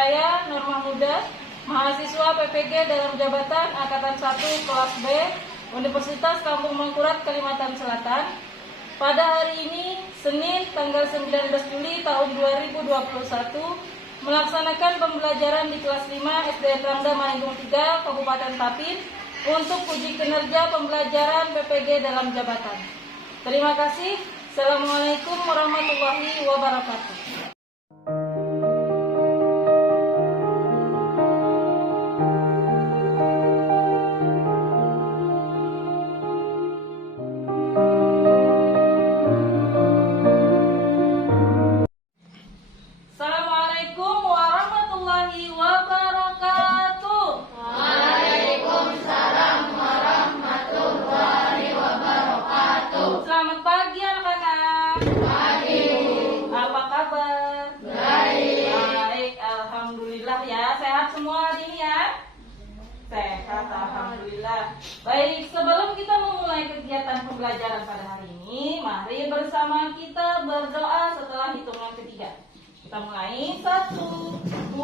Saya Nur Mahmudah, mahasiswa PPG dalam jabatan Angkatan 1 kelas B, Universitas Kampung Mangkurat, Kalimantan Selatan. Pada hari ini, Senin, tanggal 19 Juli tahun 2021, melaksanakan pembelajaran di kelas 5 SD Rangda Maninggung 3, Kabupaten Tapin, untuk uji kinerja pembelajaran PPG dalam jabatan. Terima kasih. Assalamualaikum warahmatullahi wabarakatuh. Assalamualaikum warahmatullahi wabarakatuh. Waalaikumsalam warahmatullahi wabarakatuh. Selamat pagi anak-anak. Pagi. Apa kabar? Baik. Baik, alhamdulillah ya. Sehat semua hari ini ya? Sehat, alhamdulillah. Baik, sebelum kita memulai kegiatan pembelajaran pada hari ini, mari bersama kita berdoa setelah hitungan ketiga. Kita mulai 1, 2,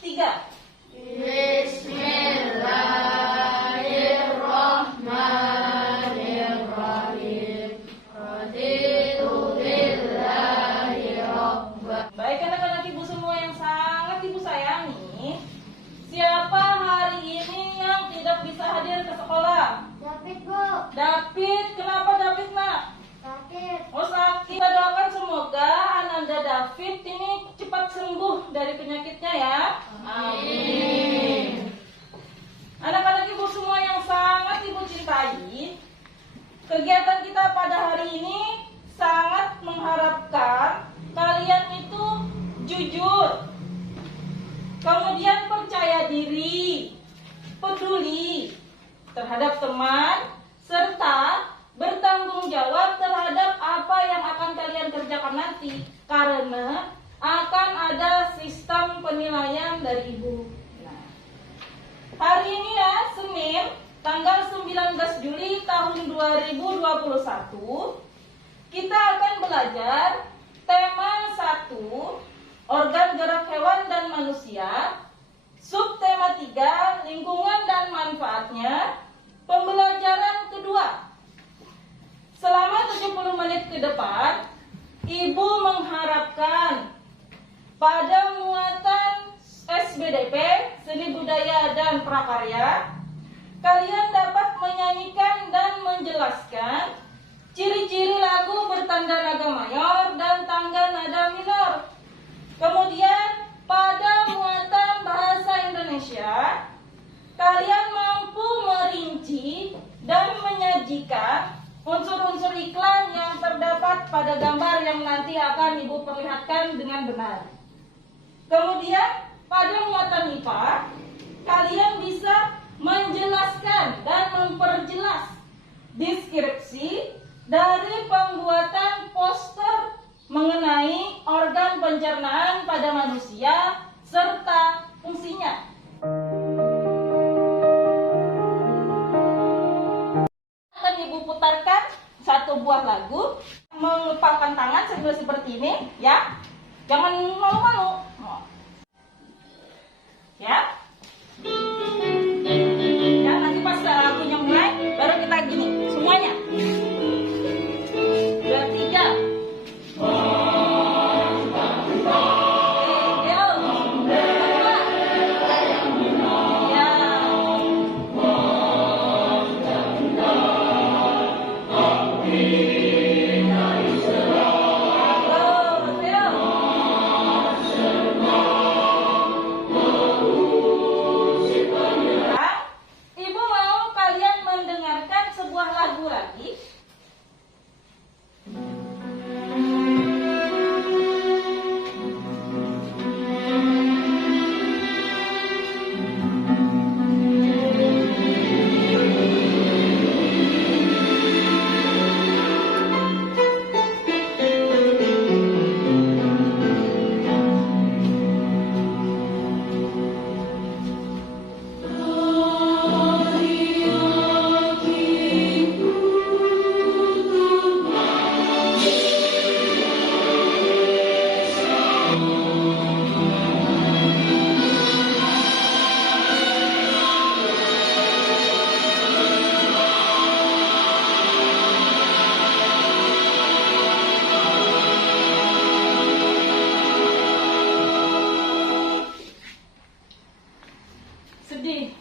3. Bismillahirrahmanirrahim. Raditu billahi rabba. Baik anak-anak ibu semua yang sangat ibu sayangi, siapa hari ini yang tidak bisa hadir ke sekolah? David, Bu. David, kenapa David nak? David. Oh sakit. Kita doakan semoga Ananda David ini cepat sembuh dari penyakitnya ya. Amin. Anak-anak ibu semua yang sangat ibu cintai, kegiatan kita pada hari ini sangat mengharapkan kalian itu jujur, kemudian percaya diri, peduli terhadap teman, serta bertanggung jawab terhadap apa yang akan kalian kerjakan nanti, karena akan ada sistem penilaian dari ibu. Nah, hari ini ya, Senin, tanggal 19 Juli tahun 2021, kita akan belajar tema 1, organ gerak hewan dan manusia, subtema 3, lingkungan dan manfaatnya, pembelajaran kedua. Selama 70 menit ke depan, ibu mengharapkan pada muatan SBDP, Seni Budaya dan Prakarya, kalian dapat menyanyikan dan menjelaskan ciri-ciri lagu bertanda nada mayor dan tangga nada minor. Kemudian pada muatan bahasa Indonesia, kalian mampu merinci dan menyajikan unsur-unsur iklan yang terdapat pada gambar yang nanti akan ibu perlihatkan dengan benar. Kemudian pada muatan IPA, kalian bisa menjelaskan dan memperjelas deskripsi dari pembuatan poster mengenai organ pencernaan pada manusia serta fungsinya. Akan ibu putarkan satu buah lagu, mengepalkan tangan sambil seperti ini ya. Jangan malu-malu. Ya. Ya, nanti pas lagunya mulai baru kita gini semuanya. 2, 3. sedih.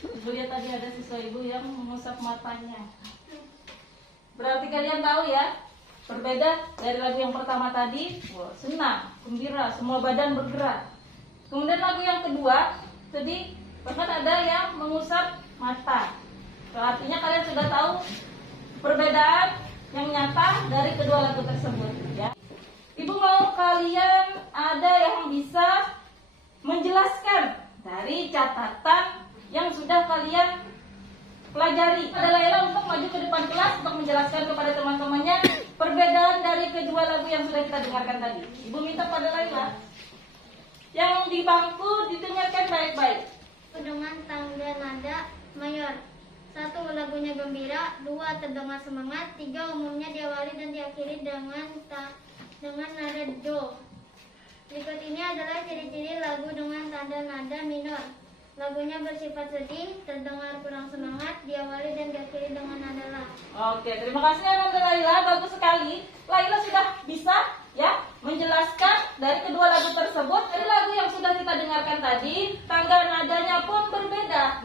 Ibu lihat tadi ada siswa ibu yang mengusap matanya. Berarti kalian tahu ya, berbeda dari lagu yang pertama tadi, wah, senang, gembira, semua badan bergerak. Kemudian lagu yang kedua, sedih, bahkan ada yang mengusap mata. Artinya kalian sudah tahu perbedaan yang nyata dari kedua lagu tersebut ya. Ibu mau kalian ada yang bisa menjelaskan dari catatan yang sudah kalian pelajari. Ada Laila untuk maju ke depan kelas untuk menjelaskan kepada teman-temannya perbedaan dari kedua lagu yang sudah kita dengarkan tadi. Ibu minta pada Laila yang di bangku didengarkan baik-baik. Dengan tangga nada mayor. 1. Lagunya gembira. 2. Terdengar semangat. 3. Umumnya diawali dan diakhiri dengan nada do. Berikut ini adalah ciri-ciri lagu dengan tanda nada minor. Lagunya bersifat sedih, terdengar kurang semangat, diawali dan diakhiri dengan nada la. Oke, terima kasih Ananda Laila, bagus sekali. Laila sudah bisa ya menjelaskan dari kedua lagu tersebut. Dari lagu yang sudah kita dengarkan tadi, tangga nadanya pun berbeda.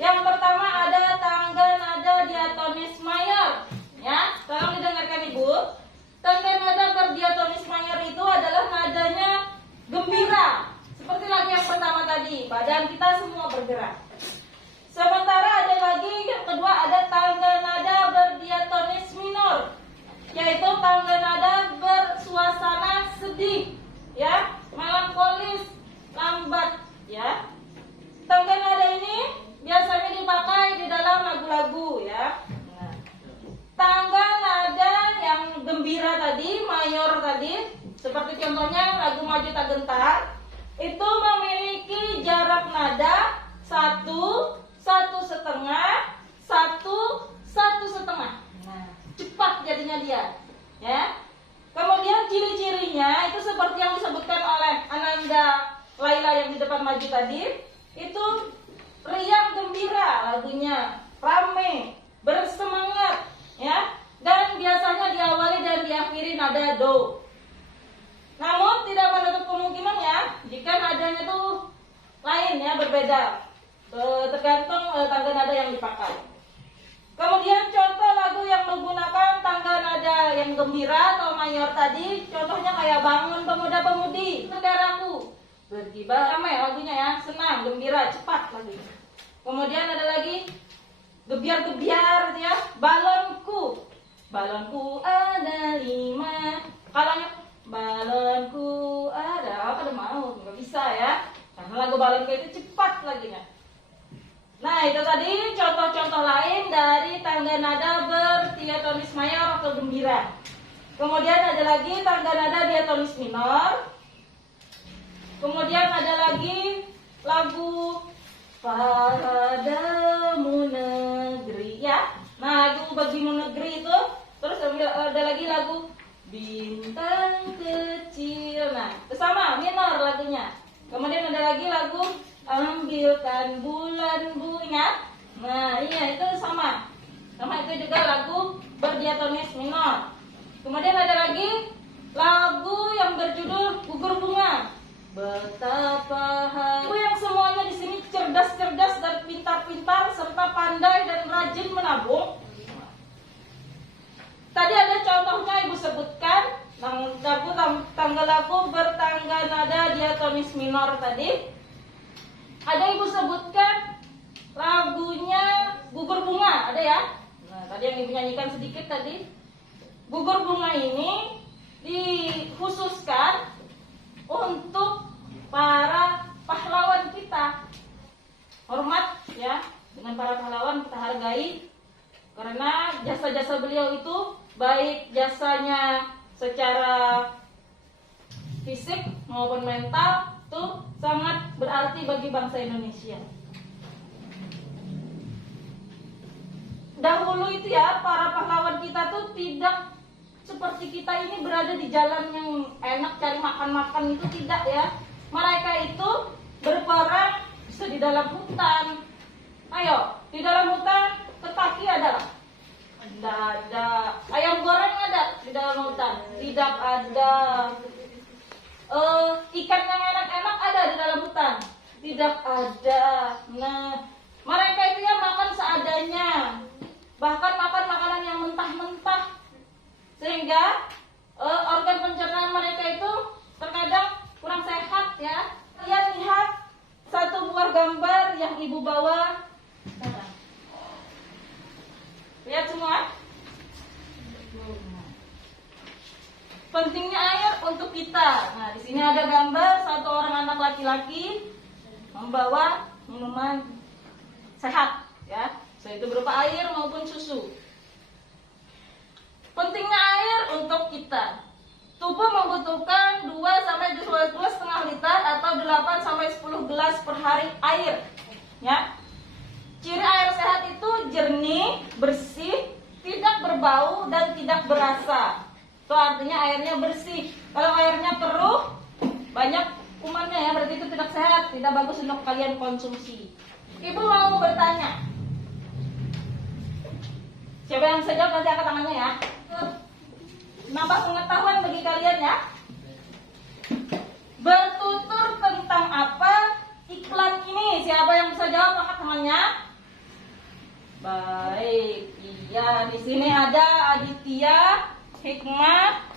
Yang pertama ada tangga nada diatonis mayor. Ya, tolong didengarkan Ibu. Tangga nada berdiatonis mayor itu adalah nadanya gembira. Seperti lagu yang pertama tadi, badan kita semua bergerak. Sementara ada lagi yang kedua ada tangga nada berdiatonis minor, yaitu tangga nada bersuasana sedih, ya, melankolis, lambat, ya. Tangga nada ini biasanya dipakai di dalam lagu-lagu, ya. Nah, tangga nada yang gembira tadi, mayor tadi, seperti contohnya lagu Maju Tak Gentar, itu memiliki jarak nada 1, 1,5, 1, 1,5. Nah, cepat jadinya dia, ya. Kemudian ciri-cirinya itu seperti yang disebutkan oleh Ananda Laila yang di depan maju tadi, itu riang gembira lagunya, rame, bersemangat, ya. Dan biasanya diawali dan diakhiri nada do. Namun tidak menutup kemungkinan ya, jika nadanya tuh lain ya, berbeda, tergantung tangga nada yang dipakai. Kemudian contoh lagu yang menggunakan tangga nada yang gembira atau mayor tadi, contohnya kayak Bangun Pemuda-Pemudi, Saudaraku, berkibar ramai lagunya ya, senang, gembira, cepat lagunya. Kemudian ada lagi gebiar-gebiar gitu ya, Balonku, balonku ada 5, kalanya balonku ada apa, ada mau, nggak bisa ya, karena lagu balonku itu cepat lagunya. Nah itu tadi contoh-contoh lain dari tangga nada berdiatonis mayor atau gembira. Kemudian ada lagi tangga nada diatonis minor. Kemudian ada lagi lagu Padamu Negeri ya. Nah lagu Bagimu Negeri itu. Terus ada lagi lagu Bintang Kecil. Nah bersama minor lagunya. Kemudian ada lagi lagu Ambilkan Bulan Bu, ingat? Nah iya itu sama itu juga lagu berdiatonis minor. Kemudian ada lagi lagu yang berjudul Gugur Bunga. Betapa hatiku yang semuanya di sini cerdas-cerdas dan pintar-pintar serta pandai dan rajin menabung. Tadi ada contohnya Ibu sebutkan, tangga lagu bertangga nada diatonis minor tadi. Ada Ibu sebutkan lagunya Gugur Bunga, ada ya? Nah, tadi yang Ibu nyanyikan sedikit tadi. Gugur Bunga ini dikhususkan untuk para pahlawan kita. Hormat ya, dengan para pahlawan kita hargai. Karena jasa-jasa beliau itu baik jasanya secara fisik maupun mental tuh sangat berarti bagi bangsa Indonesia. Dahulu itu ya para pahlawan kita tuh tidak seperti kita ini berada di jalan yang enak cari makan-makan, itu tidak ya. Mereka itu berperang bisa di dalam hutan. Ayo, di dalam hutan ketaki ada. Ada ayam goreng ada di dalam hutan. Tidak ada ikan yang enak-enak ada di dalam hutan. Tidak tidak ada. Nah, mereka itu ya makan seadanya, bahkan makan makanan yang mentah-mentah, sehingga organ pencernaan mereka itu terkadang kurang sehat ya. Kalian lihat satu buah gambar yang ibu bawa. Lihat semua. Pentingnya air untuk kita. Nah, di sini ada gambar satu orang anak laki-laki membawa minuman sehat, ya, yaitu berupa air maupun susu. Pentingnya air untuk kita. Tubuh membutuhkan 2 sampai 2,5 liter atau 8 sampai 10 gelas per hari air, ya. Ciri air sehat itu jernih, bersih, tidak berbau dan tidak berasa. Itu artinya airnya bersih. Kalau airnya keruh, banyak kumannya ya, berarti itu tidak sehat, tidak bagus untuk kalian konsumsi. Ibu mau bertanya. Siapa yang bisa jawab nanti angkat tangannya ya. Nambah pengetahuan bagi kalian ya. Bertutur tentang apa iklan ini? Siapa yang bisa jawab angkat tangannya? Baik, iya, di sini ada Aditya, Hikmah,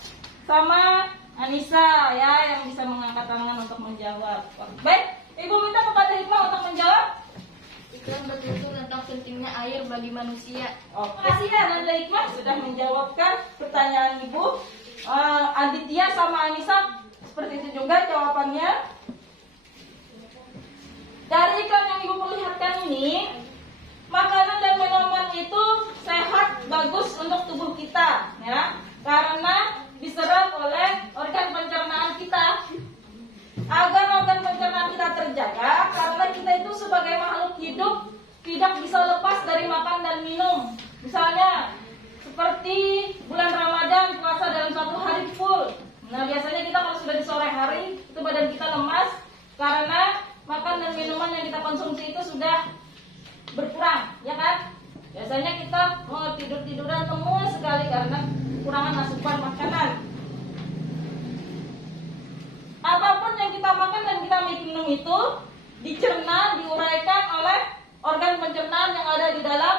sama Anissa ya yang bisa mengangkat tangan untuk menjawab. Baik, Ibu minta kepada Hikmah untuk menjawab. Iklan bertutur tentang pentingnya air bagi manusia. Terima kasih ya Nanda Hikmah sudah menjawabkan pertanyaan Ibu. Aditya sama Anissa seperti itu juga jawabannya. Dari iklan yang Ibu perlihatkan ini, makanan dan minuman itu sehat, bagus untuk tubuh kita, ya, karena diserap oleh organ pencernaan kita. Agar organ pencernaan kita terjaga, karena kita itu sebagai makhluk hidup tidak bisa lepas dari makan dan minum. Misalnya seperti bulan Ramadan, puasa dalam 1 hari full. Nah, biasanya kita kalau sudah di sore hari itu badan kita lemas karena makan dan minuman yang kita konsumsi itu sudah berkurang, ya kan? Biasanya kita mau tidur-tiduran temu sekali karena kekurangan asupan makanan. Apapun yang kita makan dan kita minum itu dicerna, diuraikan oleh organ pencernaan yang ada di dalam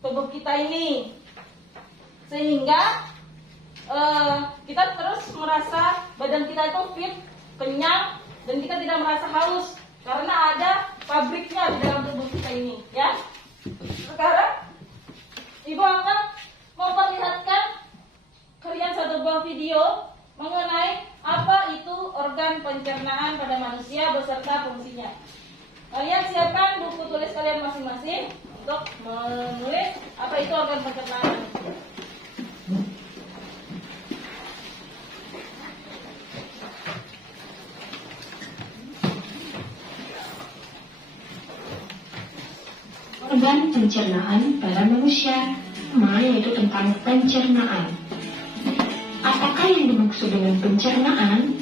tubuh kita ini, sehingga kita terus merasa badan kita itu fit, kenyang, dan kita tidak merasa haus karena ada pabriknya di dalam tubuh kita ini, ya. Sekarang Ibu akan memperlihatkan kalian satu buah video mengenai apa itu organ pencernaan pada manusia beserta fungsinya. Kalian siapkan buku tulis kalian masing-masing untuk menulis apa itu organ pencernaan. Organ pencernaan pada manusia, yaitu tentang pencernaan. Apakah yang dimaksud dengan pencernaan?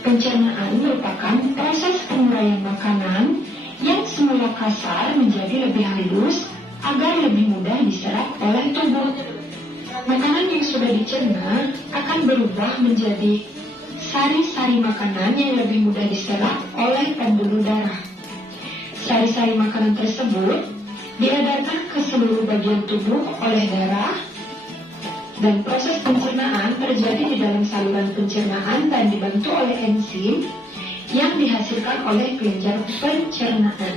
Pencernaan merupakan proses penguraian makanan yang semula kasar menjadi lebih halus agar lebih mudah diserap oleh tubuh. Makanan yang sudah dicerna akan berubah menjadi sari-sari makanan yang lebih mudah diserap oleh pembuluh darah. Sari-sari makanan tersebut diedarkan ke seluruh bagian tubuh oleh darah, dan proses pencernaan terjadi di dalam saluran pencernaan dan dibantu oleh enzim yang dihasilkan oleh kelenjar pencernaan.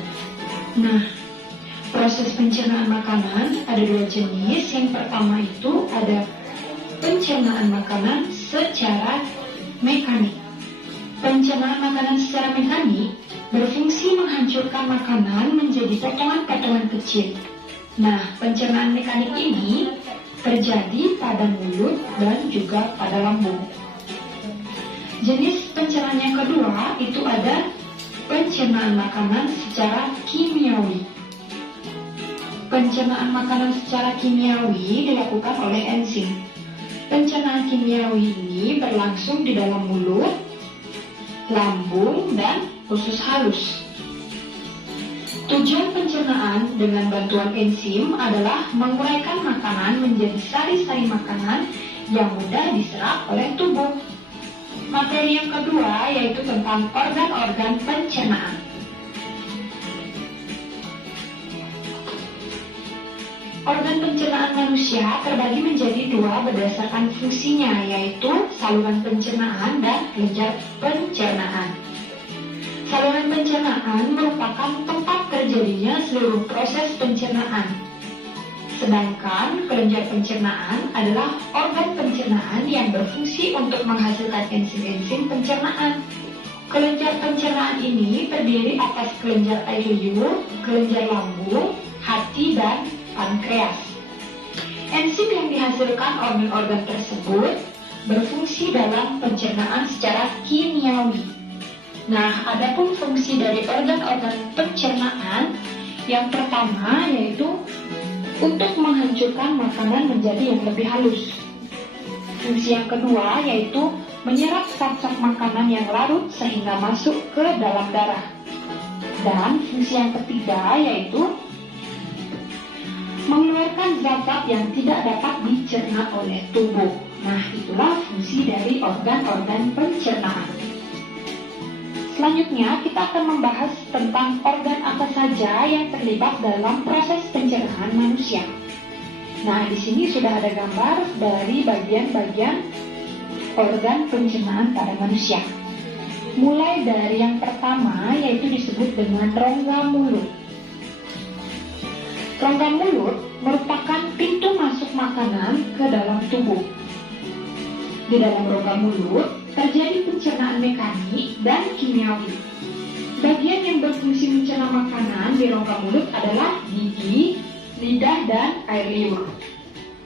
Nah, proses pencernaan makanan ada 2 jenis. Yang pertama itu ada pencernaan makanan secara mekanik. Pencernaan makanan secara mekanik berfungsi menghancurkan makanan menjadi potongan-potongan kecil. Nah, pencernaan mekanik ini terjadi pada mulut dan juga pada lambung. Jenis pencernaan yang kedua itu ada pencernaan makanan secara kimiawi. Pencernaan makanan secara kimiawi dilakukan oleh enzim. Pencernaan kimiawi ini berlangsung di dalam mulut, lambung, dan usus halus. Tujuan pencernaan dengan bantuan enzim adalah menguraikan makanan menjadi sari-sari makanan yang mudah diserap oleh tubuh. Materi yang kedua yaitu tentang organ-organ pencernaan. Organ pencernaan manusia terbagi menjadi dua berdasarkan fungsinya, yaitu saluran pencernaan dan kelenjar pencernaan. Saluran pencernaan merupakan tempat terjadinya seluruh proses pencernaan. Sedangkan kelenjar pencernaan adalah organ pencernaan yang berfungsi untuk menghasilkan enzim-enzim pencernaan. Kelenjar pencernaan ini terdiri atas kelenjar air liur, kelenjar lambung, hati, dan pankreas. Enzim yang dihasilkan organ-organ tersebut berfungsi dalam pencernaan secara kimiawi. Nah, adapun fungsi dari organ-organ pencernaan yang pertama yaitu untuk menghancurkan makanan menjadi yang lebih halus. Fungsi yang kedua yaitu menyerap zat-zat makanan yang larut sehingga masuk ke dalam darah. Dan fungsi yang ketiga yaitu mengeluarkan zat-zat yang tidak dapat dicerna oleh tubuh. Nah, itulah fungsi dari organ-organ pencernaan. Selanjutnya, kita akan membahas tentang organ apa saja yang terlibat dalam proses pencernaan manusia. Nah, di sini sudah ada gambar dari bagian-bagian organ pencernaan pada manusia. Mulai dari yang pertama, yaitu disebut dengan rongga mulut. Rongga mulut merupakan pintu masuk makanan ke dalam tubuh. Di dalam rongga mulut terjadi pencernaan mekanik dan kimiawi. Bagian yang berfungsi mencerna makanan di rongga mulut adalah gigi, lidah, dan air liur.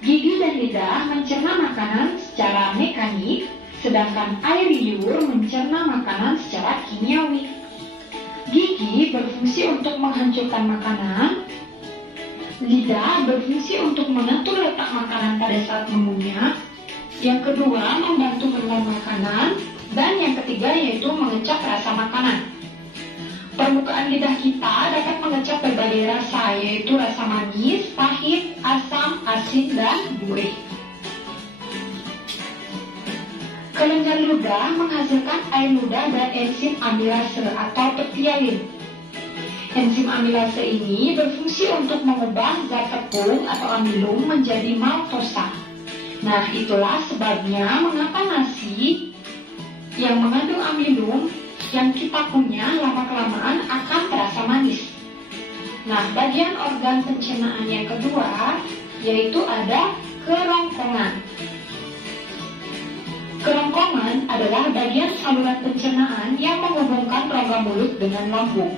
Gigi dan lidah mencerna makanan secara mekanik, sedangkan air liur mencerna makanan secara kimiawi. Gigi berfungsi untuk menghancurkan makanan, lidah berfungsi untuk mengatur letak makanan pada saat mengunyah, yang kedua membantu menelan makanan, dan yang ketiga yaitu mengecap rasa makanan. Permukaan lidah kita dapat mengecap berbagai rasa, yaitu rasa manis, pahit, asam, asin, dan gurih. Kelenjar ludah menghasilkan air ludah dan enzim amilase atau petialin. Enzim amilase ini berfungsi untuk mengubah zat tepung atau amilum menjadi maltosa. Nah, itulah sebabnya mengapa nasi yang mengandung amilum yang kita punya lama-kelamaan akan terasa manis. Nah, bagian organ pencernaan yang kedua yaitu ada kerongkongan. Kerongkongan adalah bagian saluran pencernaan yang menghubungkan rongga mulut dengan lambung.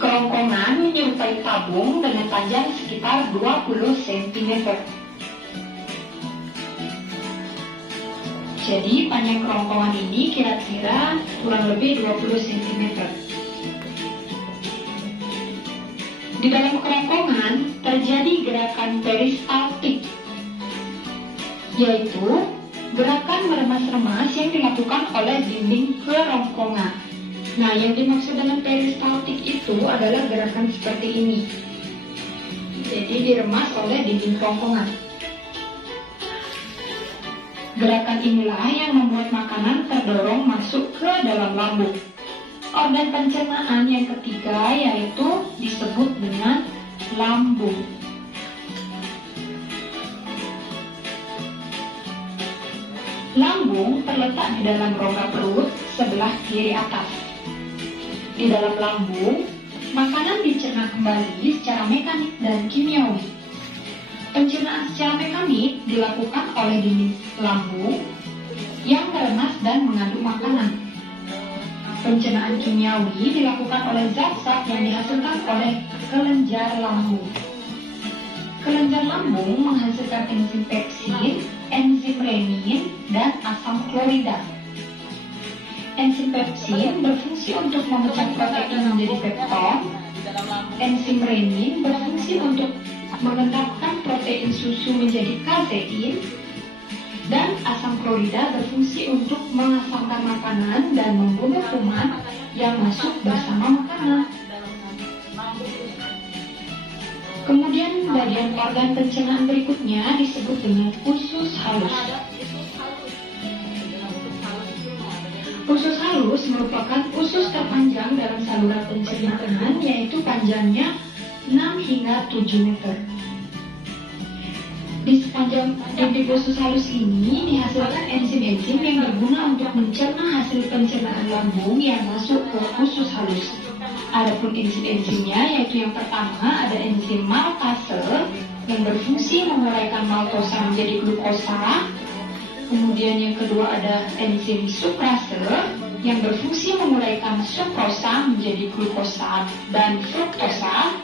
Kerongkongan menyerupai tabung dengan panjang sekitar 20 cm. Jadi panjang kerongkongan ini kira-kira kurang lebih 20 cm. Di dalam kerongkongan terjadi gerakan peristaltik, yaitu gerakan meremas-remas yang dilakukan oleh dinding kerongkongan. Nah, yang dimaksud dengan peristaltik itu adalah gerakan seperti ini. Jadi diremas oleh dinding kerongkongan. Gerakan inilah yang membuat makanan terdorong masuk ke dalam lambung. Organ pencernaan yang ketiga yaitu disebut dengan lambung. Lambung terletak di dalam rongga perut sebelah kiri atas. Di dalam lambung, makanan dicerna kembali secara mekanik dan kimiawi. Pencernaan secara mekanik dilakukan oleh dinding lambung yang meremas dan mengandung makanan. Pencernaan kimiawi dilakukan oleh zat-zat yang dihasilkan oleh kelenjar lambung. Kelenjar lambung menghasilkan enzim pepsin, enzim renin, dan asam klorida. Enzim pepsin berfungsi untuk memecah protein menjadi pepton. Enzim renin berfungsi untuk mengendapkan protein susu menjadi kasein, dan asam klorida berfungsi untuk mengasamkan makanan dan membunuh kuman yang masuk bersama makanan. Kemudian bagian organ pencernaan berikutnya disebut dengan usus halus. Usus halus merupakan usus terpanjang dalam saluran pencernaan, yaitu panjangnya 6 hingga 7 meter. Sepanjang dinding usus halus ini dihasilkan enzim-enzim yang berguna untuk mencerna hasil pencernaan lambung yang masuk ke usus halus. Adapun enzim-enzimnya yaitu yang pertama ada enzim maltase yang berfungsi menguraikan maltosa menjadi glukosa. Kemudian yang kedua ada enzim sukrase yang berfungsi menguraikan sukrosa menjadi glukosa dan fruktosa.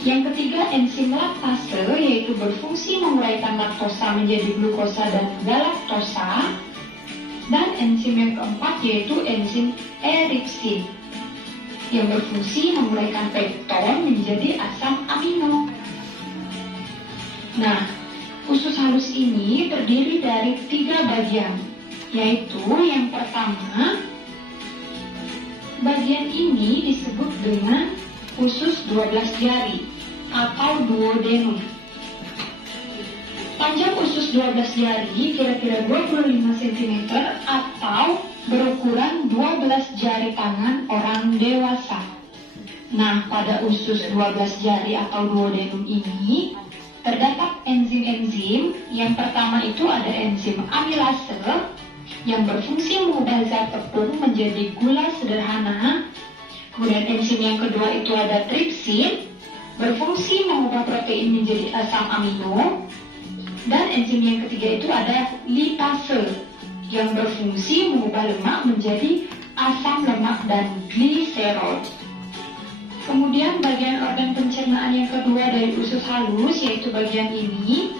Yang ketiga enzim laktase yaitu berfungsi menguraikan laktosa menjadi glukosa dan galaktosa. Dan enzim yang keempat yaitu enzim eripsin yang berfungsi menguraikan pepton menjadi asam amino. Nah, usus halus ini terdiri dari 3 bagian, yaitu yang pertama, bagian ini disebut dengan usus 12 jari atau duodenum. Panjang usus 12 jari kira-kira 25 cm atau berukuran 12 jari tangan orang dewasa. Nah, pada usus 12 jari atau duodenum ini terdapat enzim-enzim. Yang pertama itu ada enzim amilase yang berfungsi mengubah zat tepung menjadi gula sederhana. Kemudian enzim yang kedua itu ada tripsin, berfungsi mengubah protein menjadi asam amino. Dan enzim yang ketiga itu ada lipase, yang berfungsi mengubah lemak menjadi asam lemak dan gliserol. Kemudian bagian organ pencernaan yang kedua dari usus halus, yaitu bagian ini,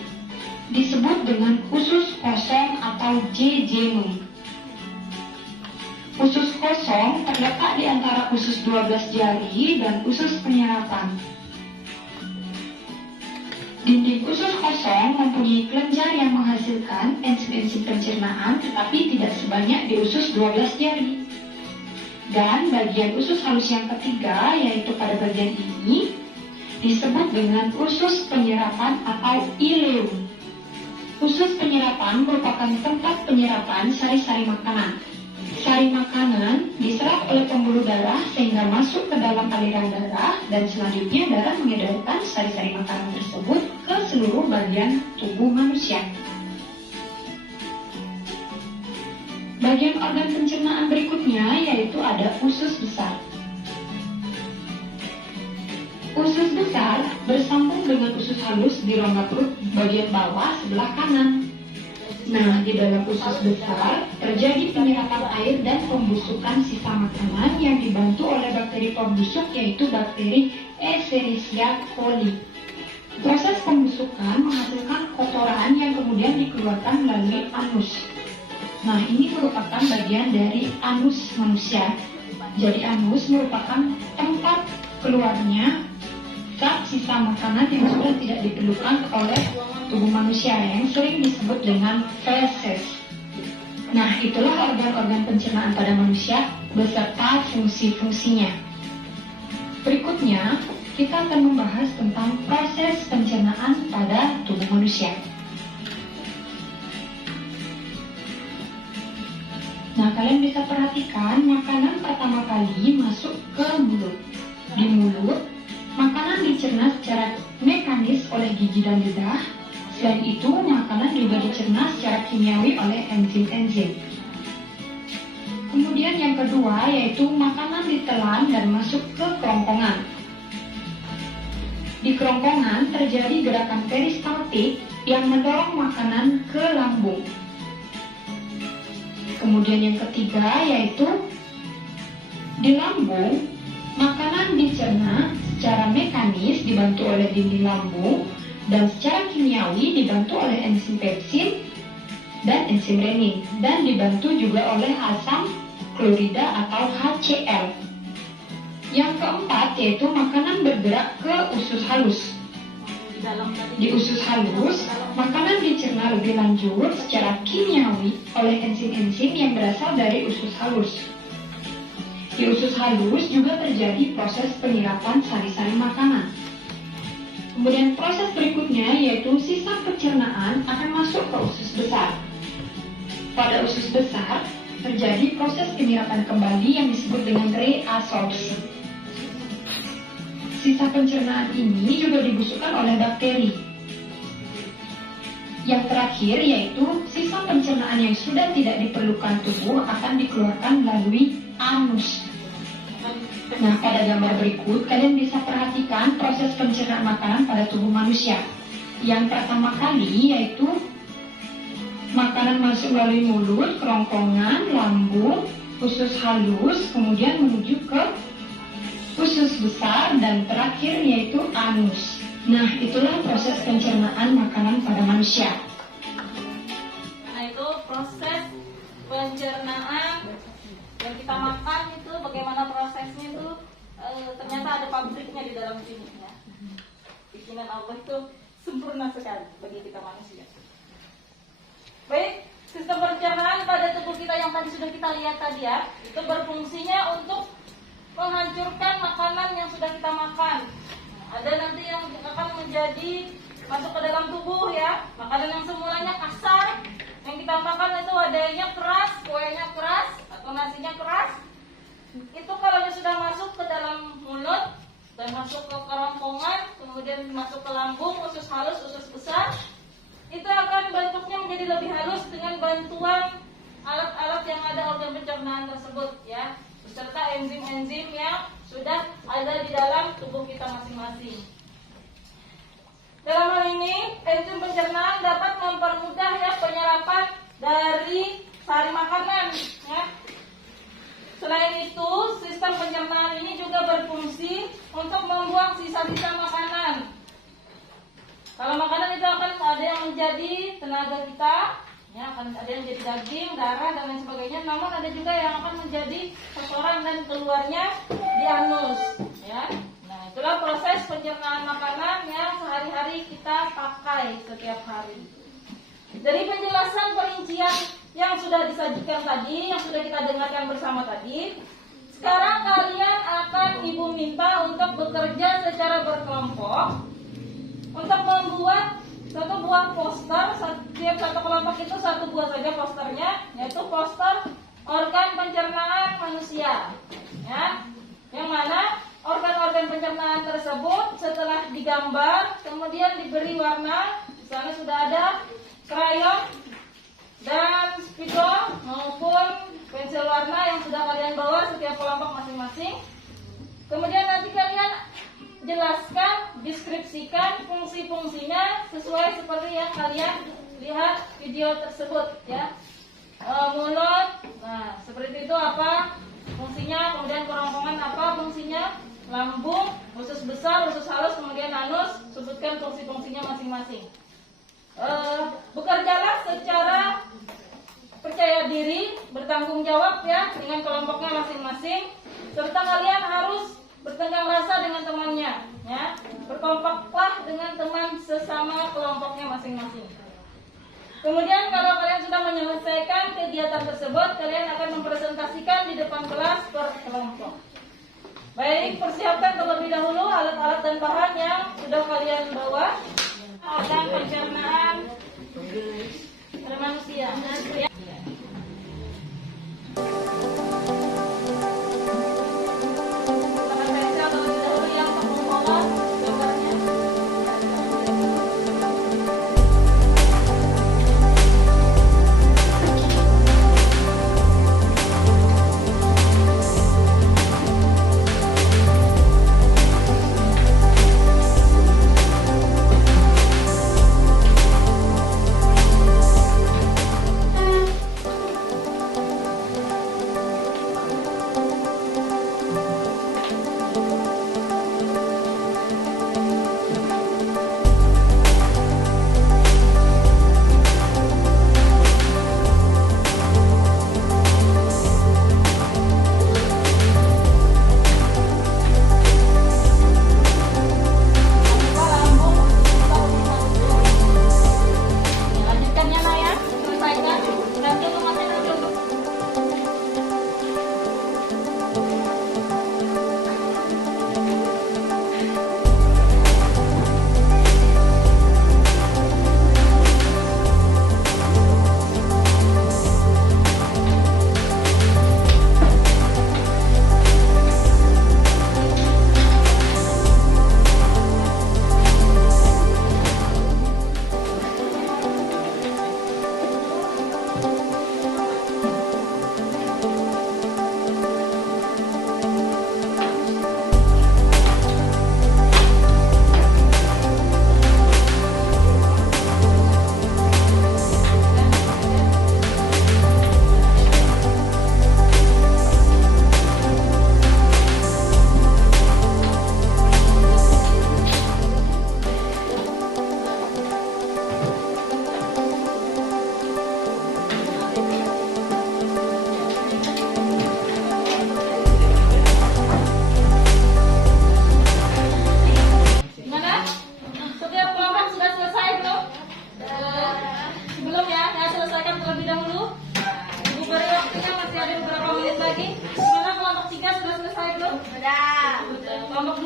disebut dengan usus kosong atau jejunum. Usus kosong terletak di antara usus 12 jari dan usus penyerapan. Dinding usus kosong mempunyai kelenjar yang menghasilkan enzim-enzim pencernaan, tetapi tidak sebanyak di usus 12 jari. Dan bagian usus halus yang ketiga, yaitu pada bagian ini, disebut dengan usus penyerapan atau ileum. Usus penyerapan merupakan tempat penyerapan sari-sari makanan. Sari makanan diserap oleh pembuluh darah sehingga masuk ke dalam aliran darah, dan selanjutnya darah mengedarkan sari-sari makanan tersebut ke seluruh bagian tubuh manusia. Bagian organ pencernaan berikutnya yaitu ada usus besar. Usus besar bersambung dengan usus halus di rongga perut bagian bawah sebelah kanan. Nah, di dalam usus besar terjadi penyerapan air dan pembusukan sisa makanan yang dibantu oleh bakteri pembusuk yaitu bakteri Escherichia coli. Proses pembusukan menghasilkan kotoran yang kemudian dikeluarkan melalui anus. Nah, ini merupakan bagian dari anus manusia. Jadi anus merupakan tempat keluarnya zat sisa makanan yang sudah tidak diperlukan oleh tubuh manusia yang sering disebut dengan feses. Nah, itulah organ-organ pencernaan pada manusia beserta fungsi-fungsinya. Berikutnya, kita akan membahas tentang proses pencernaan pada tubuh manusia. Nah, kalian bisa perhatikan makanan pertama kali masuk ke mulut. Di mulut, makanan dicerna secara mekanis oleh gigi dan lidah. Selain itu, makanan juga dicerna secara kimiawi oleh enzim-enzim. Kemudian yang kedua yaitu makanan ditelan dan masuk ke kerongkongan. Di kerongkongan terjadi gerakan peristaltik yang mendorong makanan ke lambung. Kemudian yang ketiga yaitu di lambung, makanan dicerna secara mekanis dibantu oleh dinding lambung dan secara kimiawi dibantu oleh enzim pepsin dan enzim renin, dan dibantu juga oleh asam klorida atau HCl. Yang keempat yaitu makanan bergerak ke usus halus. Di usus halus, makanan dicerna lebih lanjut secara kimiawi oleh enzim-enzim yang berasal dari usus halus. Di usus halus juga terjadi proses penyerapan sari-sari makanan. Kemudian proses berikutnya yaitu sisa pencernaan akan masuk ke usus besar. Pada usus besar terjadi proses penyerapan kembali yang disebut dengan reabsorpsi. Sisa pencernaan ini juga dibusukkan oleh bakteri. Yang terakhir yaitu sisa pencernaan yang sudah tidak diperlukan tubuh akan dikeluarkan melalui anus. Nah, pada gambar berikut kalian bisa perhatikan proses pencernaan makanan pada tubuh manusia. Yang pertama kali yaitu makanan masuk melalui mulut, kerongkongan, lambung, usus halus, kemudian menuju ke usus besar, dan terakhir yaitu anus. Nah, itulah proses pencernaan makanan pada manusia. Nah, itu proses pencernaan yang kita makan itu bagaimana prosesnya itu, ternyata ada pabriknya di dalam sini ya. Bikinan Allah itu sempurna sekali bagi kita manusia. Baik, sistem pencernaan pada tubuh kita yang tadi sudah kita lihat tadi ya, itu berfungsinya untuk menghancurkan makanan yang sudah kita makan. Ada nanti yang akan menjadi masuk ke dalam tubuh ya. Makanan yang semulanya kasar, yang kita makan itu wadahnya keras, kuenya keras, atau nasinya keras. Itu kalau sudah masuk ke dalam mulut dan masuk ke kerongkongan, kemudian masuk ke lambung, usus halus, usus besar, itu akan bentuknya menjadi lebih halus dengan bantuan alat-alat yang ada organ pencernaan tersebut ya, beserta enzim-enzim yang sudah ada di dalam tubuh kita masing-masing. Dalam hal ini, enzim pencernaan dapat mempermudah ya penyerapan dari sari makanan ya. Selain itu, sistem pencernaan ini juga berfungsi untuk membuang sisa-sisa makanan. Kalau makanan itu akan ada yang menjadi tenaga kita, ya, akan ada yang menjadi daging, darah, dan lain sebagainya. Namun ada juga yang akan menjadi kotoran dan keluarnya di anus. Ya. Nah, itulah proses pencernaan makanan yang sehari-hari kita pakai setiap hari. Dari penjelasan perincian yang sudah disajikan tadi, yang sudah kita dengarkan bersama tadi, sekarang kalian akan Ibu minta untuk bekerja secara berkelompok untuk membuat satu buah poster. Setiap satu kelompok itu satu buah saja posternya, yaitu poster organ pencernaan manusia ya, yang mana organ-organ pencernaan tersebut setelah digambar kemudian diberi warna. Misalnya sudah ada krayon dan spidol maupun pensil warna yang sudah kalian bawa setiap kelompok masing-masing. Kemudian nanti kalian jelaskan, deskripsikan fungsi-fungsinya sesuai seperti yang kalian lihat video tersebut ya. Mulut, nah seperti itu apa fungsinya, kemudian kerongkongan apa fungsinya, lambung, usus besar, usus halus, kemudian anus, sebutkan fungsi-fungsinya masing-masing. Bekerjalah secara percaya diri, bertanggung jawab ya dengan kelompoknya masing-masing, serta kalian harus bertenggang rasa dengan temannya ya. Berkompaklah dengan teman sesama kelompoknya masing-masing. Kemudian kalau kalian sudah menyelesaikan kegiatan tersebut, kalian akan mempresentasikan di depan kelas per kelompok. Baik, persiapkan terlebih dahulu alat-alat dan bahan yang sudah kalian bawa. Organ pencernaan pada manusia.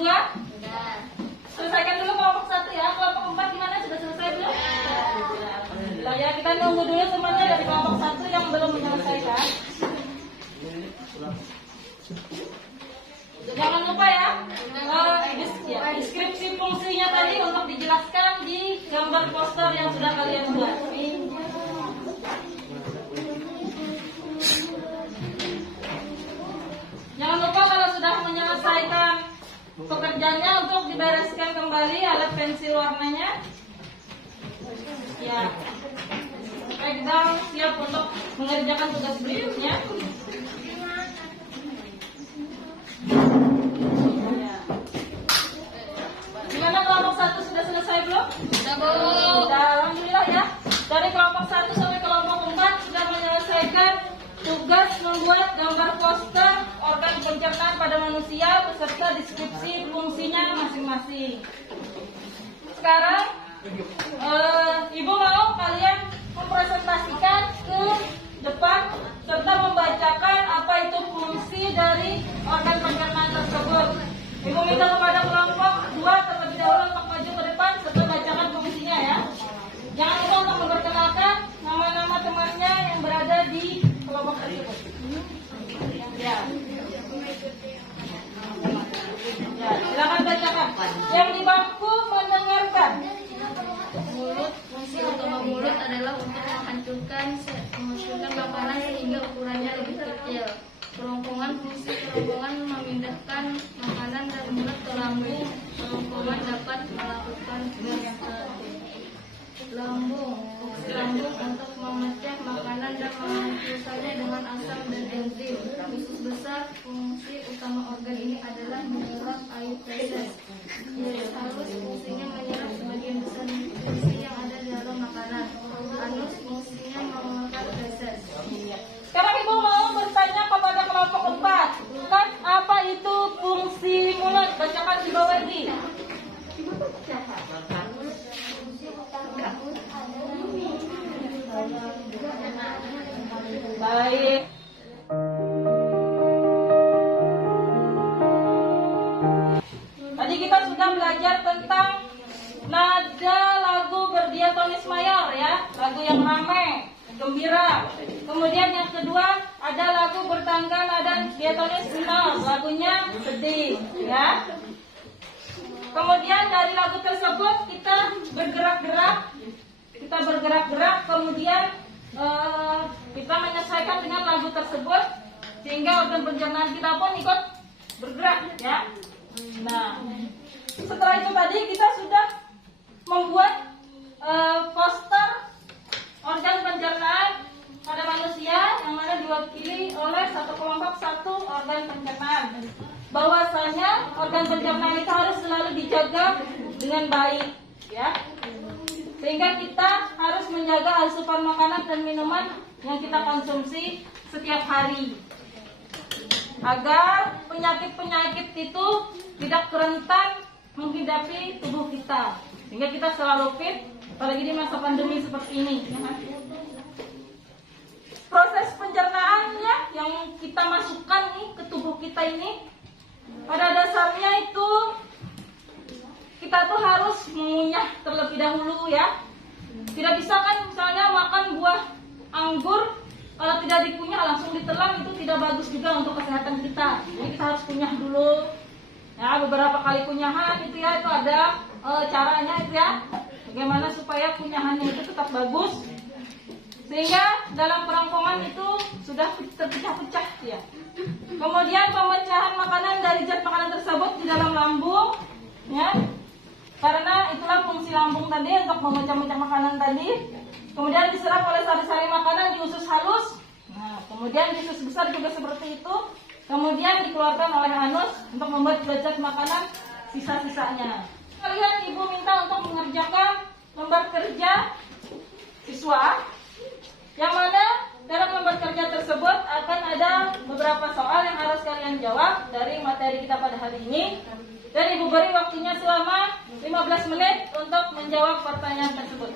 2? Sudah. Selesaikan dulu kelompok 1 ya. Kelompok 4 gimana? Sudah selesai belum? Alhamdulillah ya. Kita nunggu dulu semuanya dari kelompok 1 yang belum menyelesaikan. Jangan lupa ya, deskripsi fungsinya tadi untuk dijelaskan di gambar poster yang sudah kalian buat. Jangan lupa kalau sudah menyelesaikan pekerjaannya untuk dibereskan kembali alat pensil warnanya. Ya, pegang siap untuk mengerjakan tugas berikutnya. Gimana kelompok 1 sudah selesai belum? Sudah, Bu. Sudah, alhamdulillah ya. Dari kelompok 1 sampai kelompok 4 sudah menyelesaikan tugas membuat gambar poster organ pencernaan pada manusia beserta deskripsi fungsinya masing-masing. Sekarang Ibu mau kalian mempresentasikan ke depan serta membacakan apa itu fungsi dari organ pencernaan tersebut. Ibu minta kepada kelompok 2 terlebih dahulu untuk maju ke depan serta bacakan fungsinya ya. Jangan lupa untuk memperkenalkan nama-nama temannya yang berada di kelompok tersebut. Ya. Ya, silakan bacakan. Yang di bangku mendengarkan. Fungsi utama mulut adalah untuk menghancurkan makanan sehingga ukurannya lebih kecil. Fungsi kerongkongan memindahkan makanan dari mulut ke lambung. Kerongkongan dapat melakukan fungsi lambung untuk memecah makanan dan menghancurkannya dengan asam dan enzim. Usus besar, fungsi utama organ ini adalah menyerap air feses. Iris halus, fungsinya menyerap sebagian besar nutrisi yang ada di dalam makanan. Anus, fungsinya mengeluarkan feses. Sekarang Ibu mau bertanya kepada kelompok 4. Kan apa itu fungsi mulut? Bacakan di bawah ini. Baik. Tadi kita sudah belajar tentang nada lagu berdiatonis mayor ya, lagu yang ramai, gembira. Kemudian yang kedua ada lagu bertangga nada diatonis minor, lagunya sedih ya. Kemudian dari lagu tersebut kita bergerak-gerak, kemudian kita menyesuaikan dengan lagu tersebut sehingga organ pencernaan kita pun ikut bergerak ya. Nah, setelah itu tadi kita sudah membuat poster organ pencernaan pada manusia yang mana diwakili oleh satu kelompok satu organ pencernaan. Bahwasanya organ pencernaan itu harus selalu dijaga dengan baik ya. Sehingga kita harus menjaga asupan makanan dan minuman yang kita konsumsi setiap hari. Agar penyakit-penyakit itu tidak rentan menghidapi tubuh kita. Sehingga kita selalu fit, apalagi di masa pandemi seperti ini. Proses pencernaannya yang kita masukkan nih ke tubuh kita ini, pada dasarnya itu kita tuh harus mengunyah terlebih dahulu ya. Tidak bisa kan misalnya makan buah anggur, kalau tidak dikunyah langsung ditelan, itu tidak bagus juga untuk kesehatan kita. Jadi kita harus kunyah dulu. Ya, beberapa kali kunyahan itu ya, itu ada caranya itu ya. Bagaimana supaya kunyahannya itu tetap bagus. Sehingga dalam kerongkongan itu sudah terpecah-pecah ya. Kemudian pemecahan makanan dari zat makanan tersebut di dalam lambung ya. Karena itulah fungsi lambung tadi untuk memecah-mecah makanan tadi. Kemudian diserap oleh sari-sari makanan di usus halus. Nah, kemudian di usus besar juga seperti itu. Kemudian dikeluarkan oleh anus untuk membuat zat makanan sisa-sisanya. Kalian Ibu minta untuk mengerjakan lembar kerja siswa, yang mana dalam lembar kerja tersebut akan ada beberapa soal yang harus kalian jawab dari materi kita pada hari ini. Dan Ibu beri waktunya selama 15 menit untuk menjawab pertanyaan tersebut.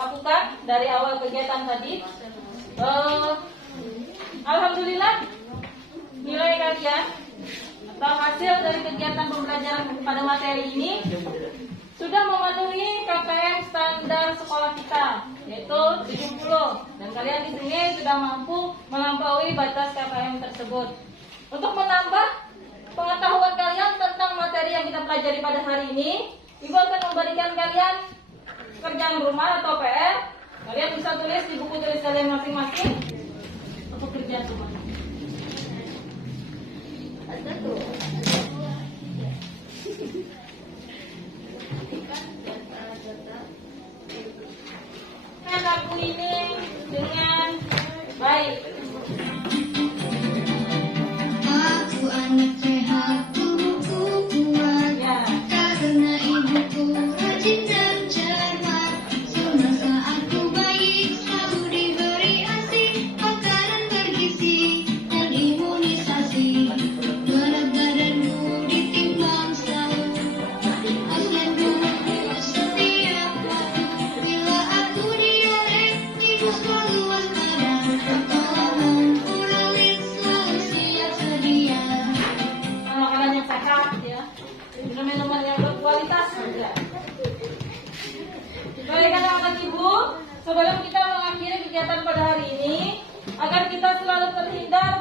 lakukan dari awal kegiatan tadi. Alhamdulillah nilai kalian atau hasil dari kegiatan pembelajaran pada materi ini sudah memenuhi KPM standar sekolah kita, yaitu 70, dan kalian di sini sudah mampu melampaui batas KPM tersebut. Untuk menambah pengetahuan kalian tentang materi yang kita pelajari pada hari ini, Ibu akan memberikan kalian kerjaan rumah atau PR. Kalian bisa tulis di buku tulis kalian masing-masing untuk kerjaan rumah. Lagu ini dengan baik. Aku anak sehat, tubuhku kuat, Ya. karena ibuku rajin dan cermat. Semasa aku bayi selalu diberi ASI, makanan bergizi dan imunisasi. Berat badanku ditimbang selalu, pasien guruku setiap waktu. Bila aku diare, ibu selalu waspada. Pertolongan Uralin selalu siap sedia. Makanan yang sehat ya, minuman yang berkualitas juga. Baik anak-anak ibu, sebelum kita mengakhiri kegiatan pada hari ini, agar kita selalu terhindar